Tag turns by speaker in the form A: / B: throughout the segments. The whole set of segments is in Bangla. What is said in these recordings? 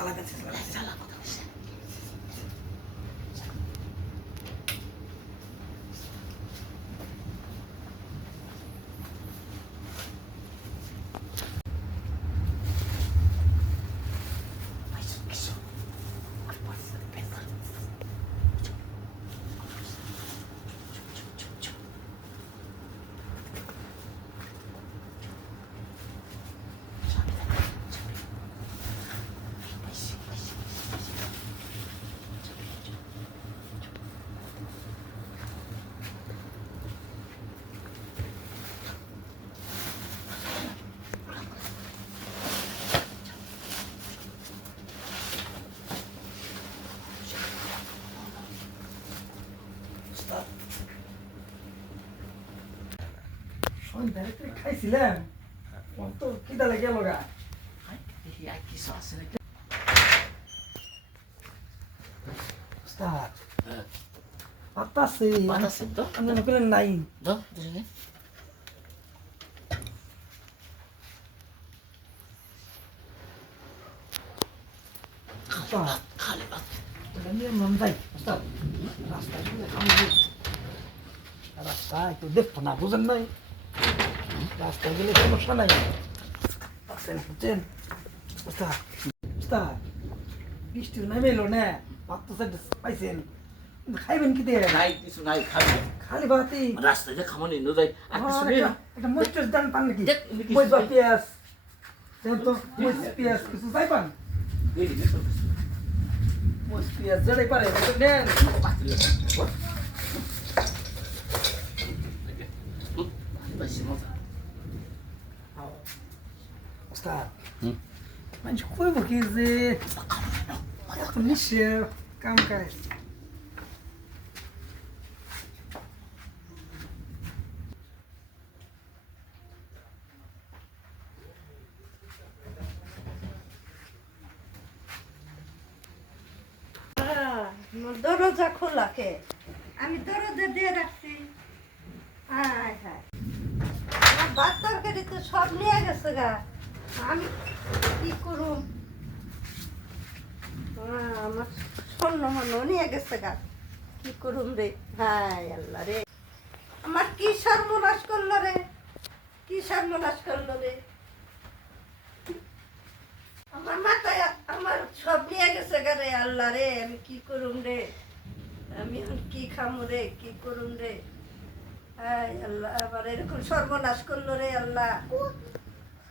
A: salah. খাইছিলাম তো গেল গা।
B: কিছু আছে নাকি।
A: আছে
B: আছে তো?
A: নাই?
B: দেখি।
A: রাস্তায় দেখব না বুঝেন নাই? রাস্তায় গেলে সমস্যা নাই। বুঝছেন বুঝছেন উস্তাদ উস্তাদ বৃষ্টি নামে এলো না ভাত তো চাইতে পাইছেন। খাইবেন কি দিয়ে?
B: নাই কিছু নাই খাবি।
A: খালি ভাতই।
B: রাস্তায় যে খামানি নো যাই। আর কিছু নেই
A: একটা মরিচের দান পান নাকি? মরিচ বা। পেঁয়াজ। দেন তো মরিচ পেঁয়াজ কিছু চাই পান? মরিচ পেঁয়াজ যেটাই পারে
B: পাতিল আছে। হুম।
A: মানুষ কইব কি যে এখন নিশ্চয় কাম কাজ
C: আহ, দরজা খোলা কে আমি দরজা দিয়ে রাখছি হায় হায় ভাত তরকারি তো সব নিয়ে গেছে গা আমি কি করুম আমার কি করুম রে? করল রে? কি সর্বনাশ করল রে? আমার মাথায় আমার সব নিয়ে গেছে রে আল্লাহ রে। আমি কি করুম রে? আমি কি খামু রে? কি করুম রে? হায় আল্লাহ, আবার এরকম সর্বনাশ করল রে আল্লাহ।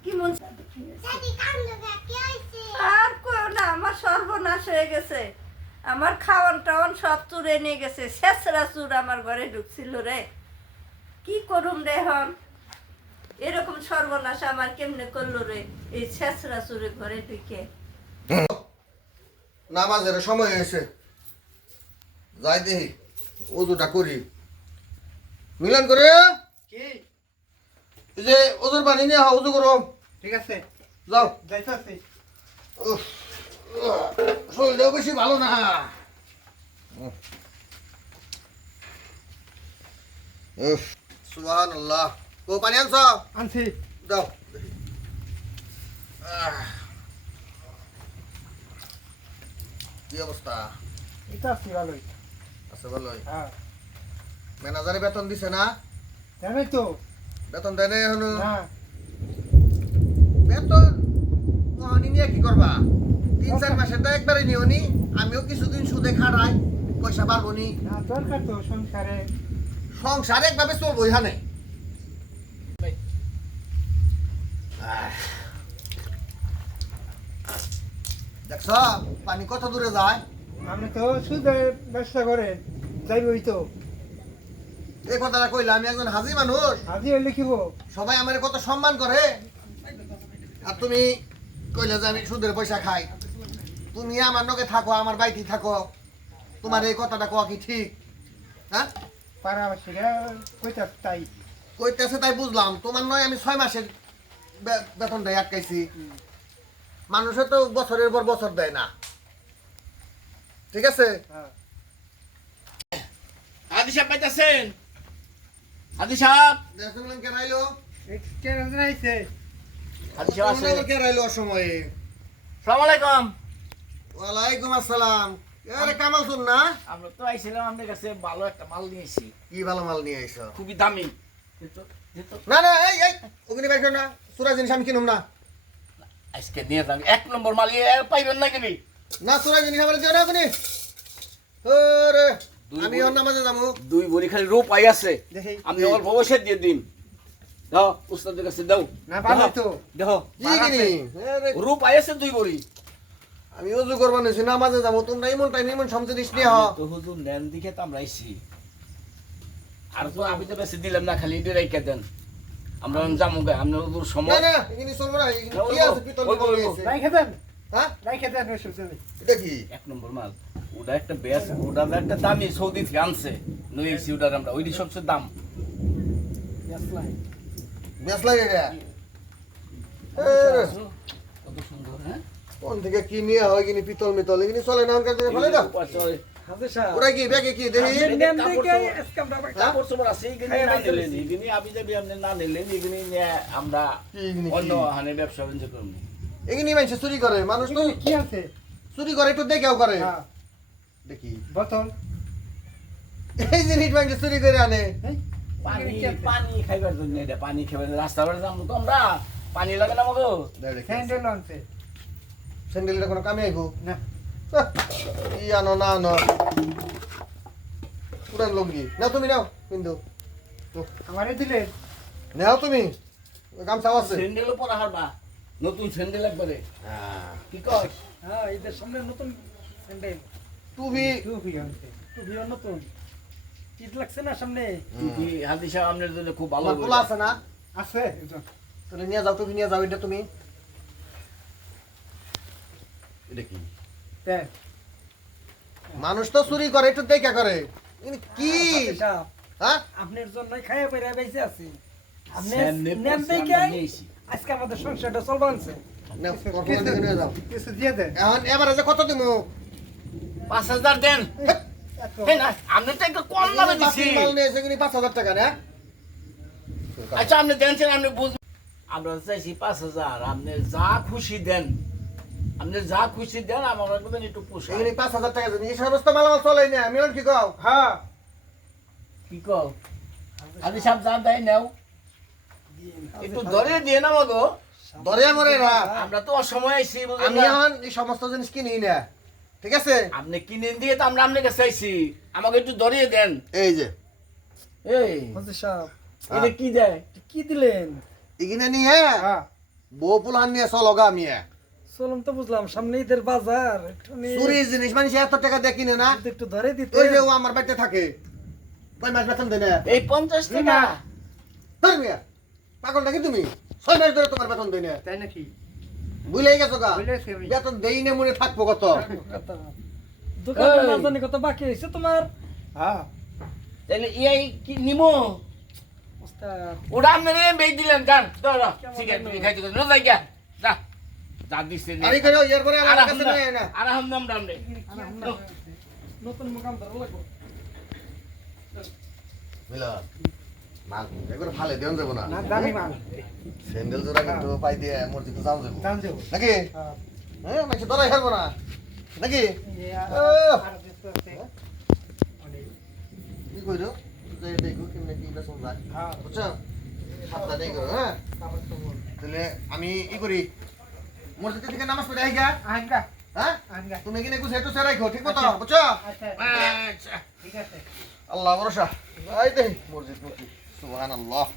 C: কি মন আর কেউ না আমার সর্বনাশ হয়ে গেছে। আমার খাওয়ান টাওয়ান সব চুরে নিয়ে গেছে। শেষরা চুর আমার ঘরে ঢুকছিল রে। কি করুম রে হন এরকম সর্বনাশ আমার কেমনে করল রে এই শেষরা চুরে ঘরে ঢুকে?
D: নামাজের সময় হয়েছে। যাই দেখি ওজুটা করি। মিলন করে?
A: কি?
D: যে ওজুর পানি নিয়ে হা ওজু করো
A: ঠিক আছে?
D: যাও।
A: যাইতাছি।
D: শরীরটাও বেশি ভালো না। সুবাহান আল্লাহ ও পানি আনছ?
A: আনছি।
D: দাও কি অবস্থা?
A: এটা আছি ভালোই।
D: আছে ভালোই?
A: হ্যাঁ।
D: ম্যানেজারে বেতন দিছে না?
A: জানাই তো।
D: বেতন দেয়
A: এখনও?
D: বেতন? মহানি নিয়ে কি করবা? তিন চার মাসের তো একবারে নিও নি। আমিও কিছুদিন সুদে খাড়াই পয়সা পারব নি।
A: দরকার তো সংসারে।
D: সংসার একভাবে চলবো এখানে। দেখছ পানি কত দূরে যায়?
A: আপনি তো সুদে ব্যবসা করেন যাইবই তো।
D: এই কথাটা কইলে আমি একজন হাজি মানুষ।
A: আজি লিখিব
D: সবাই আমার কত সম্মান করে। আর তুমি কইলে যে আমি সুদের পয়সা খাই। তুমি আমার নগে থাকো আমার বাড়িতে থাকো। তোমার এই কথাটা কওয়া কি ঠিক? হ্যাঁ?
A: কইতা তাই।
D: কইতেছে তাই বুঝলাম। তোমার নয় আমি ছয় মাসের বেতন দেয় আটকাইছি। মানুষের তো বছরের পর বছর দেয় না। ঠিক আছে?
A: হ্যাঁ।
B: হাদি সাহেব পাইতাছেন? হাদি সাহেব?
D: দেখুন কে রাইলো
A: কেন জানাইছে
B: হাদি সাহেব আছে
D: কে রাইলো অসময়ে?
B: সালাম আলাইকুম।
D: ওয়ালাইকুম আসসালাম। আরে কামাল শুন না।
B: আমরা তো আইছিলাম আপনার কাছে ভালো একটা মাল নিয়েছি
D: কি ভালো মাল নিয়ে আইছো?
B: খুবই দামি।
D: না না এই এই ওখানে না সুরা জিনিস আমি কিনুম না।
B: আজকে নিয়ে যান এক নম্বর মাল আর পাইবেন না কিনি
D: না সুরা জিনিস আমার দিও না ওখানে ওরে আমি
B: বই-
D: ওর নামাজে যাব।
B: দুই বড়ি খালি রূপ আই আছে আপনি অল্প বসে দিয়ে দিন। দাও উস্তাদের কাছে দাও।
A: না তো।
B: দেখো
D: কি
B: রূপ আই আছে দুই বড়ি
D: আমি ওজু করব নিছি নামাজে যাব। তোমরা এমন টাইম এমন জিনিস নিয়ে হ
B: তো হুজুর নেন দিকে তো আমরা আইছি আর তো আমি তো বেশি দিলাম না খালি এটি রেখে দেন। আমরা যাব গে আমরা হুজুর
D: না
B: সময়
D: না এখানে চলবো না কি আছে পিতল হ্যাঁ? এটা কি?
B: এক নম্বর মাল। ওটা একটা বেশ ওটা একটা দামি সৌদি থেকে আনছে। নইছি ওটার আমরা ওইটি সবচেয়ে দাম।
D: বেশ লাগে
B: হ্যাঁ
D: কোন থেকে কি নিয়ে হয় কিনি পিতল মিতল চলে না অনকার থেকে ফেলে দাও ওরা কি ব্যাগে কি দেখি?
B: আপনি- কাপড় চোপড়-
A: আমরা আবার-
B: কাপড় চোপড় আছে, এগুলি না নিলেন, এগুলি আবি যাবি আপনি না নিলেন, এগুলি নিয়ে আমরা
D: কি এগুলি কি?
B: অন্য হানে ব্যবসা বাণিজ্য করব।
D: এখানে মানুষ চুরি করে মানুষ তো
A: কি আছে?
D: চুরি করে একটু দেখেও করে।
A: হ্যাঁ,
D: দেখি।
A: বোতল।
D: এই জিনিস মানুষ চুরি করে আনে।
B: পানি? পানি খাইবার জন্য এটা পানি খাইবার। রাস্তা বাড়ি যাব তো আমরা। পানি লাগে না
D: দেখি।
A: স্যান্ডেল আনছে।
D: স্যান্ডেলটা কোনো কামে আইবো?
A: না।
D: আহ, ই আনো না আনো। পুরান লঙ্গি না তুমি নাও। কিন্তু
A: আমারে দিলে?
D: নাও তুমি। গামছা আছে।
B: স্যান্ডেলও পরা হারবা। নতুন স্যান্ডেল একবারে। কি কয়
A: হ্যাঁ ঈদের সামনে নতুন স্যান্ডেল।
D: টুবি
A: টুপি আনছে। টুপিও নতুন। ঈদ লাগছে না সামনে?
B: হাদি সাহেব আপনার জন্য খুব ভালো
D: আছে না?
A: আছে
D: তাহলে নিয়ে যাও নিয়ে যাও এটা তুমি। এটা কি? মানুষ তো চুরি করে একটু দেখা করে। কি? হ্যাঁ?
A: আপনার জন্যই খাইয়া পেরে বেঁচে আছি। আজকে আমাদের সংসারটা চলবা আনছে। কিছু- দিয়ে দেন।
D: এখন এবারে যে কত দিব
B: পাঁচ হাজার দেন। না, আপনি তো একটু কম দামে দিছি
D: মাল নিয়েছে এগুলি পাঁচ হাজার টাকা না?
B: আচ্ছা আপনি দেনছেন আপনি বুঝ আমরা চাইছি পাঁচ হাজার আপনি যা খুশি দেন। আপনি যা খুশি দেন আমার একদম একটু পোষায়
D: এগুলি পাঁচ হাজার টাকা দিন এই সমস্ত মালামাল চলে না আমি কি কও?
A: হ্যাঁ।
B: কি কও? আপনি সব যা দেয় নাও। একটু ধরে দিয়ে না মগো
D: ধরে মরে না।
B: আমরা তো অসময়
D: আমি? এখন এই সমস্ত জিনিস কিনি না। ঠিক আছে?
B: আপনি কিনে দিয়ে তো আমরা আপনার কাছে আইছি আমাকে একটু ধরিয়ে দেন।
D: এই যে।
B: এই।
A: হাজির সাহেব।
B: এটা কি দেয়?
A: কি দিলেন?
D: এখানে নিয়ে?
A: হ্যাঁ।
D: বউ পুলান নিয়ে চলো গা আমি
A: চলুন তো বুঝলাম সামনে ঈদের বাজার
D: চুরির জিনিস মানুষ এত টাকা দিয়ে কিনে না?
A: একটু ধরে দিতে
D: ওই যে ও আমার বাড়িতে থাকে। কয় মাস বেতন দেয় না?
B: এই পঞ্চাশ টাকা।
D: ধর মিয়া। পাগল নাকি তুমি? ছয় মাস ধরে তোমার বেতন দেয় না।
A: তাই নাকি?
D: ভুলেই গেছো গা। বেতন দেই না মনে থাকব কত?
A: দোকানে। না জানি কত বাকি হয়েছে তোমার? হ্যাঁ।
B: তাহলে এই কি নিমো? ওটা আপনি বেই দিলেন গান ধরো ঠিক আছে তুমি খাইতে না যাই গা যা যা দিচ্ছে নে।
D: আরে করে এরপরে
B: আর
D: আমার কাছে
B: না,
D: না
B: আর আহম নাম রামনে
A: নতুন মুকাম ধরা লাগবো।
D: বুঝলা মাল এগুলো ফালে দেন যাব না।
A: না দামি মাল
D: স্যান্ডেল জোড়া কিন্তু পাই দিয়ে মসজিদে যাও যাব।
A: দাম দেবো
D: নাকি?
A: হ্যাঁ।
D: না। নাকি। কি কইরো যে দেখো কেমনে কি
A: হ্যাঁ,
D: বুঝছ করো হ্যাঁ। তাহলে আমি ই করি মসজিদ থেকে নামাজ পড়ে আইগা
A: আনগা,
D: হ্যাঁ তুমি ঠিক মতো
A: আচ্ছা।
D: বুঝছ
A: আচ্ছা,
B: আচ্ছা।
A: ঠিক আছে।
D: আল্লাহ ভরসা দেখ মসজিদ মসজিদ সুবহানাল্লাহ